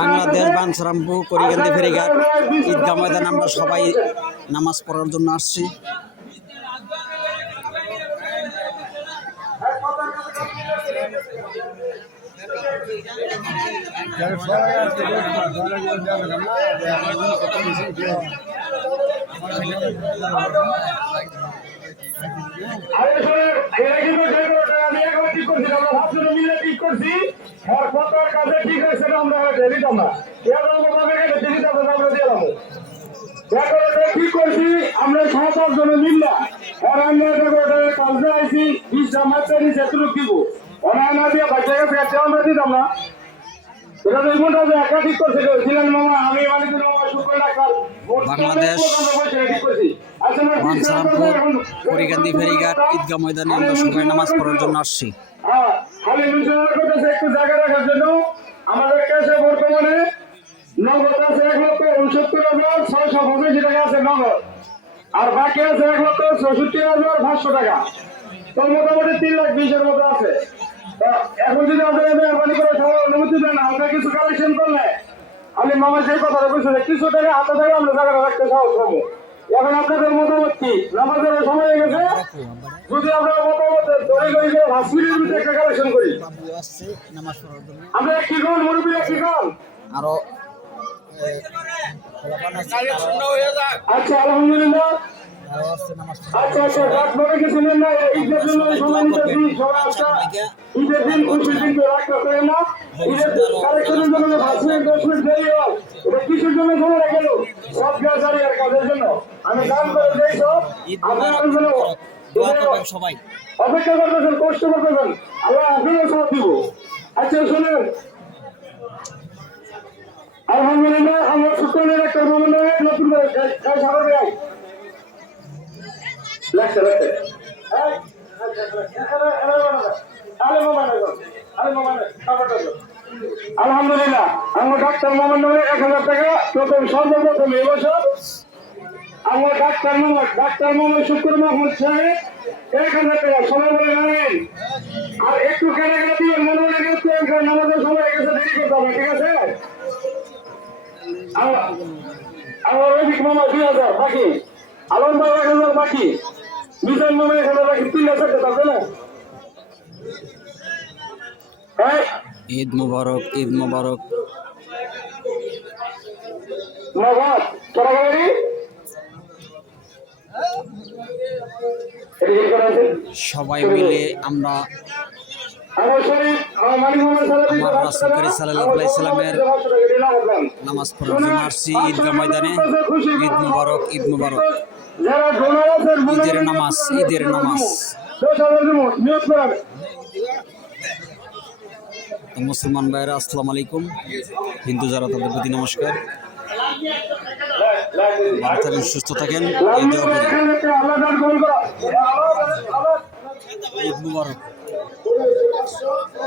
বাংলাদেশ বাঞ্ছারামপুর করিগান্দি ফেরিঘাট ঈদগাহ ময়দানে আমরা সবাই নামাজ পড়ার জন্য আসছি। আমরা 7-8 জন মিল্লা কাজে আইছি 20 মাত্রা নিচে তুলুক দিব ওরা না দিয়ে বাচ্চা গেছে আমরা দিতাম না। এটা দেখুন একা ঠিক করছে ছিলেন মামা আমি মালিকের মামা শুক্র ডাক্তার বাংলাদেশ বাঞ্ছারামপুর করিগান্দি ফেরিঘাট ঈদগাহ ময়দানে আমরা সবাই নামাজ পড়ার জন্য আসছি। খালি মিশনের করতেছে একটু জায়গা রাখার জন্য। আমাদের কাছে বর্তমানে নগদ আছে 1,69,685 টাকা আছে নগদ, আর বাকি আছে 1,64,500 টাকা। তো মোটামুটি 3,20,000 মতো আছে। এখন যদি আপনাদের মেহরবানি করে সবাই অনুমতি দেন আমরা কিছু কালেকশন করলে আমি মামার সেই কথাটা বলছি কিছু টাকা হাতে টাকা আমরা জায়গাটা রাখতে সাহস পাবো। এখন আপনাদের মতামত কি? নামাজের সময় হয়ে গেছে, যদি আমরা মতামত একটা কালেকশন করি আমরা কি করেন মুরব্বীরা কি করেন আরো আচ্ছা আলহামদুলিল্লাহ। আচ্ছা রাত পরে কিছু নেন না, ঈদের জন্য সময় নিতেছি সবাই আজকে ঈদের দিন খুশির দিন রাখতে পারেন না। ঈদের কালেকশনের জন্য 5 মিনিট 10 মিনিট দেরি হয়, এটা কিসের জন্য সময় রাখেন? সব গাড়ি আর কাজের জন্য আমি দাম করে দেই সব আপনারা সবাই অপেক্ষা করতেছেন, কষ্ট করতেছেন, আল্লাহ আপনাদের সব দিব। আচ্ছা শুনেন আলহামদুলিল্লাহ আমরা শুক্রনের একটা ভ্রমণ হয়ে নতুন আলহামদুলিল্লাহ আমার ডাক্তার মোহাম্মদ নামে 1,000 টাকা প্রথম সর্বপ্রথম এবছর আমার ডাক্তার মোহাম্মদ শুক্র মাহমুদ সাহেব 1,000 টাকা সবাই বলে জানেন। আর একটু কেনাকাটা দিয়ে মনে মনে গেছে নামাজের সময় গেছে দেরি করতে হবে, ঠিক আছে? আমার রবিক মামা 2,000 বাকি, আলম বাবা 1,000 বাকি, মিজান মামা 1,000 বাকি, 3,000 টাকা আছে না? ঈদ মুবারক, ঈদ মুবারক। নবাব চড়াবাড়ি সবাই মিলে আমরা আমার রাসূল করিম সাল্লাল্লাহু আলাইহি সাল্লামের নামাজ পড়ার জন্য আসছি ঈদগাহ ময়দানে। ঈদ মুবারক, ঈদ মুবারক। ঈদের নামাজ, ঈদের নামাজ। মুসলমান ভাইরা আসসালামু আলাইকুম, হিন্দু যারা তাদের প্রতি নমস্কার। ভালো থাকেন, সুস্থ থাকেন, এই দোয়া করি। ঈদ মুবারক।